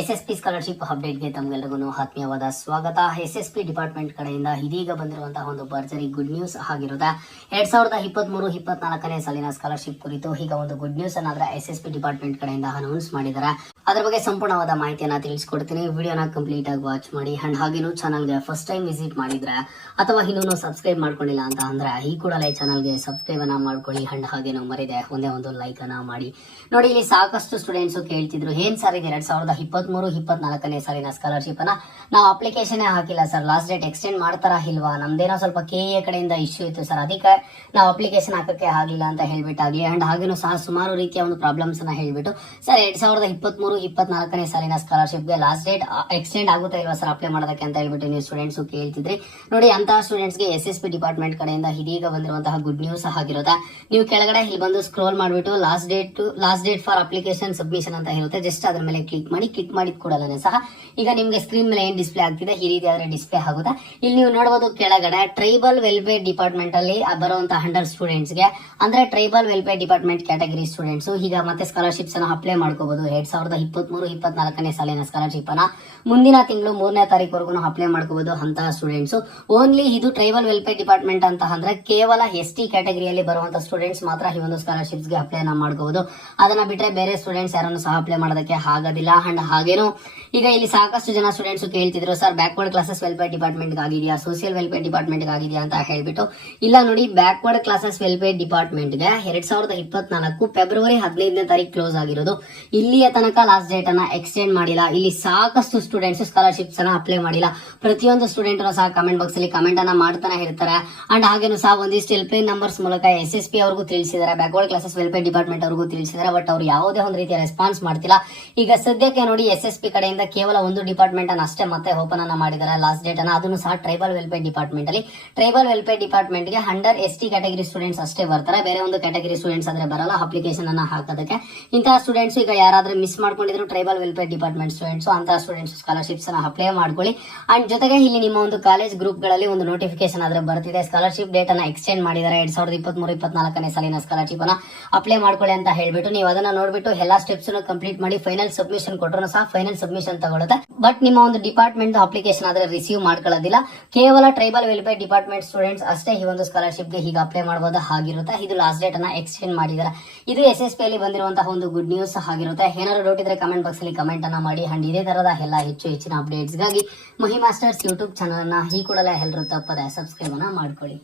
SSP scholarship ಅಪ್ಡೇಟ್ಗೆ ತಮಗೆಲ್ಲರಿಗೂ ಆತ್ಮೀಯವಾದ ಸ್ವಾಗತ. SSP ಡಿಪಾರ್ಟ್ಮೆಂಟ್ ಕಡೆಯಿಂದ ಇದೀಗ ಬಂದಿರುವಂತಹ ಒಂದು ಭರ್ಜರಿ ಗುಡ್ ನ್ಯೂಸ್ ಆಗಿರುತ್ತೆ. 2023-24ನೇ ಸಾಲಿನ ಸ್ಕಾಲರ್ಶಿಪ್ ಕುರಿತು ಈಗ ಒಂದು ಗುಡ್ ನ್ಯೂಸ್ ಅನ್ನ SSP ಡಿಪಾರ್ಟ್ಮೆಂಟ್ ಕಡೆಯಿಂದ ಅನೌನ್ಸ್ ಮಾಡಿದ್ದಾರೆ. ಅದರ ಬಗ್ಗೆ ಸಂಪೂರ್ಣವಾದ ಮಾಹಿತಿಯನ್ನ ತಿಳಿಸ್ಕೊಡ್ತೀನಿ. ವಿಡಿಯೋನ ಕಂಪ್ಲೀಟ್ ಆಗಿ ವಾಚ್ ಮಾಡಿ. ಅಂಡ್ ಹಾಗೇನು ಚಾನಲ್ಗೆ ಫಸ್ಟ್ ಟೈಮ್ ವಿಸಿಟ್ ಮಾಡಿದ್ರೆ ಅಥವಾ ಇನ್ನೂ ಸಬ್ಸ್ಕ್ರೈಬ್ ಮಾಡ್ಕೊಂಡಿಲ್ಲ ಅಂತ ಅಂದ್ರೆ ಈ ಕೂಡಲೇ ಚಾನಲ್ಗೆ ಸಬ್ಸ್ಕ್ರೈಬ್ ಅನ್ನ ಮಾಡ್ಕೊಳ್ಳಿ. ಅಂಡ್ ಹಾಗೇನು ಮರಿದೆ ಒಂದೇ ಒಂದು ಲೈಕ್ ಅನ್ನ ಮಾಡಿ. ನೋಡಿ, ಇಲ್ಲಿ ಸಾಕಷ್ಟು ಸ್ಟೂಡೆಂಟ್ಸ್ ಕೇಳ್ತಿದ್ರು, ಏನ್ ಸರ್ ಇದೆ 2023-24ನೇ ಸಾಲಿನ ಸ್ಕಾಲರ್ಶಿಪ್ ಅನ್ನ ನಾವು ಅಪ್ಲಿಕೇಶನ್ ಹಾಕಿಲ್ಲ ಸರ್, ಲಾಸ್ಟ್ ಡೇಟ್ ಎಕ್ಸ್ಟೆಂಡ್ ಮಾಡ್ತಾರಾ ಇಲ್ವಾ, ನಮ್ದೇನೋ ಸ್ವಲ್ಪ KA ಕಡೆಯಿಂದ ಇಶ್ಯೂ ಇತ್ತು ಸರ್, ಅದಕ್ಕೆ ನಾವು ಅಪ್ಲಿಕೇಶನ್ ಹಾಕಕ್ಕೆ ಆಗಿಲ್ಲ ಅಂತ ಹೇಳ್ಬಿಟ್ಟಾಗ್ಲಿ. ಅಂಡ್ ಹಾಗೇನು ಸಹ ಸುಮಾರು ರೀತಿಯ ಒಂದು ಪ್ರಾಬ್ಲಮ್ಸ್ ಅನ್ನ ಹೇಳ್ಬಿಟ್ಟು ಸರ್ 2023-24ನೇ ಸಾಲಿನ ಸ್ಕಾಲರ್ಶಿಪ್ಗೆ ಲಾಸ್ಟ್ ಡೇಟ್ ಎಕ್ಸ್ಟೆಂಡ್ ಆಗುತ್ತಾ ಇಲ್ವಾ ಸರ್ ಅಪ್ಲೈ ಮಾಡೋದಕ್ಕೆ ಅಂತ ಹೇಳ್ಬಿಟ್ಟು ನೀವು ಸ್ಟೂಡೆಂಟ್ಸ್ ಕೇಳ್ತಿದ್ರಿ. ನೋಡಿ, ಅಂತಹ ಸ್ಟೂಡೆಂಟ್ಸ್ಗೆ SSP ಡಿಪಾರ್ಟ್ಮೆಂಟ್ ಕಡೆಯಿಂದ ಇದೀಗ ಬಂದಿರುವಂತಹ ಗುಡ್ ನ್ಯೂಸ್ ಆಗಿರುತ್ತೆ. ನೀವು ಕೆಳಗಡೆ ಇಲ್ಲಿ ಬಂದು ಸ್ಕ್ರೋಲ್ ಮಾಡಿಬಿಟ್ಟು last date for application submission ಅಂತ ಇರುತ್ತೆ, ಜಸ್ಟ್ ಅದ್ರ ಮೇಲೆ ಕ್ಲಿಕ್ ಮಾಡಿದ ಕೂಡಲೇ ಸಹ ಈಗ ನಿಮ್ಗೆ ಸ್ಕ್ರೀನ್ ಮೇಲೆ ಏನ್ ಡಿಸ್ಪ್ಲೇ ಆಗ್ತಿದೆ ಈ ರೀತಿ ಆದ್ರೆ ಡಿಸ್ಪ್ಲೇ ಆಗುತ್ತೆ. ಇಲ್ಲಿ ನೀವು ನೋಡಬಹುದು ಕೆಳಗಡೆ ಟ್ರೈಬಲ್ ವೆಲ್ಫೇರ್ ಡಿಪಾರ್ಟ್ಮೆಂಟ್ ಅಲ್ಲಿ ಬರುವಂತಹ 100 ಸ್ಟೂಡೆಂಟ್ಸ್ ಗೆ, ಅಂದ್ರೆ tribal welfare department category students ಈಗ ಮತ್ತೆ ಸ್ಕಾಲರ್ಶಿಪ್ಸ್ ಅನ್ನ ಅಪ್ಲೈ ಮಾಡ್ಕೋಬಹುದು. 2023-24ನೇ ಸಾಲಿನ ಸ್ಕಾಲರ್ಶಿಪ್ ಅನ್ನ ಮುಂದಿನ ತಿಂಗಳು 3ನೇ ತಾರೀಕುವರೆಗೂ ಅಪ್ಲೈ ಮಾಡ್ಕೋಬಹುದು ಅಂತಹ ಸ್ಟೂಡೆಂಟ್ಸ್. ಓನ್ಲಿ ಇದು ಟ್ರೈಬಲ್ ವೆಲ್ಫೇರ್ ಡಿಪಾರ್ಟ್ಮೆಂಟ್ ಅಂತ ಅಂದ್ರೆ ಕೇವಲ ST ಕ್ಯಾಟಗರಿಯಲ್ಲಿ ಬರುವಂತಹ ಸ್ಟೂಡೆಂಟ್ಸ್ ಮಾತ್ರ ಈ ಒಂದು ಸ್ಕಾಲರ್ಶಿಪ್ಸ್ ಗೆ ಅಪ್ಲೈ ಮಾಡಬಹುದು. ಅದನ್ನ ಬಿಟ್ರೆ ಬೇರೆ ಸ್ಟೂಡೆಂಟ್ಸ್ ಯಾರನ್ನು ಸಹ ಅಪ್ಲೈ ಮಾಡೋದಕ್ಕೆ ಆಗೋದಿಲ್ಲ. ಅಂಡ್ ಹಾಗೇನು ಈಗ ಇಲ್ಲಿ ಸಾಕಷ್ಟು ಜನ ಸ್ಟೂಡೆಂಟ್ಸ್ ಕೇಳ್ತಿದ್ರು, sir backward classes welfare department ಆಗಿದೆಯಾ, ಸೋಷಿಯಲ್ ವೆಲ್ಫೇರ್ ಡಿಪಾರ್ಟ್ಮೆಂಟ್ ಆಗಿದೆಯಾ ಅಂತ ಹೇಳ್ಬಿಟ್ಟು. ಇಲ್ಲ ನೋಡಿ, ಬ್ಯಾಕ್ವರ್ಡ್ ಕ್ಲಾಸಸ್ ವೆಲ್ಫೇರ್ ಡಿಪಾರ್ಟ್ಮೆಂಟ್ ಗೆ 2024 ಫೆಬ್ರವರಿ 15ನೇ ತಾರೀಕು ಕ್ಲೋಸ್ ಆಗಿರೋದು. ಇಲ್ಲಿಯ ತನಕ ಲಾಸ್ಟ್ ಡೇಟ್ ಅನ್ನ ಎಕ್ಸ್ಟೆಂಡ್ ಮಾಡಿಲ್ಲ. ಇಲ್ಲಿ ಸಾಕಷ್ಟು ಸ್ಟೂಡೆಂಟ್ಸ್ ಸ್ಕಾಲರ್ಶಿಪ್ಸ್ ಅನ್ನ ಅಪ್ಲೈ ಮಾಡಿಲ್ಲ. ಪ್ರತಿಯೊಂದು ಸ್ಟೂಡೆಂಟ್ ಸಹ ಕಮೆಂಟ್ ಬಾಕ್ಸ್ ಅಲ್ಲಿ ಕಮೆಂಟ್ ಅನ್ನ ಮಾಡ್ತಾನೆ ಇರ್ತಾರೆ. ಅಂಡ್ ಹಾಗೇನು ಸಹ ಒಂದಿಷ್ಟು ಹೆಲ್ಪ್ಲೈನ್ ನಂಬರ್ಸ್ ಮೂಲಕ SSP ಅವ್ರಿಗೂ ತಿಳಿಸಿದ್ದಾರೆ, ಬ್ಯಾಕ್ವರ್ಡ್ ಕ್ಲಾಸಸ್ ವೆಲ್ಫೇರ್ ಡಿಪಾರ್ಟ್ಮೆಂಟ್ ಅವ್ರಿಗೂ ತಿಳಿಸಿದ್ದಾರೆ. ಬಟ್ ಅವ್ರು ಯಾವುದೇ ಒಂದು ರೀತಿಯ ರೆಸ್ಪಾನ್ಸ್ ಮಾಡ್ತಿಲ್ಲ. ಈಗ ಸದ್ಯಕ್ಕೆ ನೋಡಿ, SSP ಕಡೆಯಿಂದ ಕೇವಲ ಒಂದು ಡಿಪಾರ್ಟ್ಮೆಂಟ್ ಅನ್ನ ಅಷ್ಟೇ ಮತ್ತೆ ಓಪನ್ ಅನ್ನ ಮಾಡಿದ್ದಾರೆ ಲಾಸ್ಟ್ ಡೇಟ್ ಅನ್ನ, ಅದನ್ನು ಸಹ ಟ್ರೈಬಲ್ ವೆಲ್ಫೇರ್ ಡಿಪಾರ್ಟ್ಮೆಂಟ್ ಅಲ್ಲಿ. ಟ್ರೈಬಲ್ ವೆಲ್ಫೇರ್ ಡಿಪಾರ್ಟ್ಮೆಂಟ್ ಗೆ 100 ST ಕ್ಯಾಟಗರಿ ಸ್ಟೂಡೆಂಟ್ಸ್ ಅಷ್ಟೇ ಬರ್ತಾರೆ, ಬೇರೆ ಒಂದು ಕ್ಯಾಟಗರಿ ಸ್ಟೂಡೆಂಟ್ಸ್ ಆದ್ರೆ ಬರಲ್ಲ ಅಪ್ಲಿಕೇಶನ್ ಅನ್ನ ಹಾಕೋದಕ್ಕೆ. ಇಂತಹ ಸ್ಟೂಡೆಂಟ್ಸ್ ಈಗ ಯಾರಾದ್ರೂ ಮಿಸ್ ಮಾಡ್ಕೊಂಡಿದ್ರು ಟ್ರೈಬಲ್ ವೆಲ್ಫೇರ್ ಡಿಪಾರ್ಟ್ಮೆಂಟ್ ಸ್ಟೂಡೆಂಟ್ಸ್, ಅಂತಹ ಸ್ಟೂಡೆಂಟ್ಸ್ ಸ್ಕಾಲರ್ಶಿಪ್ಸ್ ಅನ್ನ ಅಪ್ಲೈ ಮಾಡ್ಕೊಳ್ಳಿ. ಅಂಡ್ ಜೊತೆಗೆ ಇಲ್ಲಿ ನಿಮ್ಮ ಒಂದು ಕಾಲೇಜ್ ಗ್ರೂಪ್ ಗಳಲ್ಲಿ ಒಂದು ನೋಟಿಫಿಕೇಶನ್ ಆದ್ರೆ ಬರ್ತಿದೆ, ಸ್ಕಾಲರ್ಶಿಪ್ ಡೇಟ್ ಅನ್ನ ಎಕ್ಸ್ಟೆಂಡ್ ಮಾಡಿದ್ದಾರೆ. 2023-24ನೇ ಸಾಲಿನ ಸ್ಕಾಲರ್ಶಿಪ್ ಅನ್ನ ಅಪ್ಲೈ ಮಾಡ್ಕೊಳ್ಳಿ ಅಂತ ಹೇಳ್ಬಿಟ್ಟು ನೀವು ಅದನ್ನ ನೋಡ್ಬಿಟ್ಟು ಎಲ್ಲಾ ಸ್ಟೆಪ್ಸ್ ಕಂಪ್ಲೀಟ್ ಮಾಡಿ ಫೈನಲ್ ಸಬ್ಮಿಷನ್ ಕೊಟ್ಟರು ಸಹ ಫೈನಲ್ ಸಬ್ಮಿಷನ್ ತಗೊಳುತ್ತೆ. ಬಟ್ ನಿಮ್ಮ ಒಂದು ಡಿಪಾರ್ಟ್ಮೆಂಟ್ ಅಪ್ಲಿಕೇಶನ್ ಆದ್ರೆ ರಿಸೀವ್ ಮಾಡ್ಕೊಳ್ಳೋದಿಲ್ಲ. ಕೇವಲ ಟ್ರೈಬಲ್ ವೆಲ್ಫೇರ್ ಡಿಪಾರ್ಟ್ಮೆಂಟ್ ಸ್ಟೂಡೆಂಟ್ಸ್ ಅಷ್ಟೇ ಈ ಒಂದು ಸ್ಕಾಲರ್ಶಿಪ್ ಗೆ ಈಗ ಅಪ್ಲೈ ಮಾಡಬಹುದು ಆಗಿರುತ್ತೆ. ಇದು ಲಾಸ್ಟ್ ಡೇಟ್ ಅನ್ನ ಎಕ್ಸ್ಟೆಂಡ್ ಮಾಡಿದ್ದಾರೆ. ಇದು SSP ಅಲ್ಲಿ ಬಂದಿರುವಂತಹ ಒಂದು ಗುಡ್ ನ್ಯೂಸ್ ಆಗಿರುತ್ತೆ. ಏನಾದ್ರು ಡೌಟ್ ಇದ್ರೆ ಕಮೆಂಟ್ ಬಾಕ್ಸ್ ಅಲ್ಲಿ ಕಮೆಂಟ್ ಅನ್ನ ಮಾಡಿ. ಅಂಡ್ ಇದೇ ತರದ ಎಲ್ಲ ಹೆಚ್ಚಿನ ಅಪ್ಡೇಟ್ಸ್ ಗಾಗಿ ಮಹಿ ಮಾಸ್ಟರ್ಸ್ ಯೂಟ್ಯೂಬ್ ಚಾನಲ್ ಅನ್ನ ಈ ಕೂಡಲೇ ಎಲ್ಲರೂ ತಪ್ಪದೆ ಸಬ್ಸ್ಕ್ರೈಬ್ ಅನ್ನ ಮಾಡ್ಕೊಳ್ಳಿ.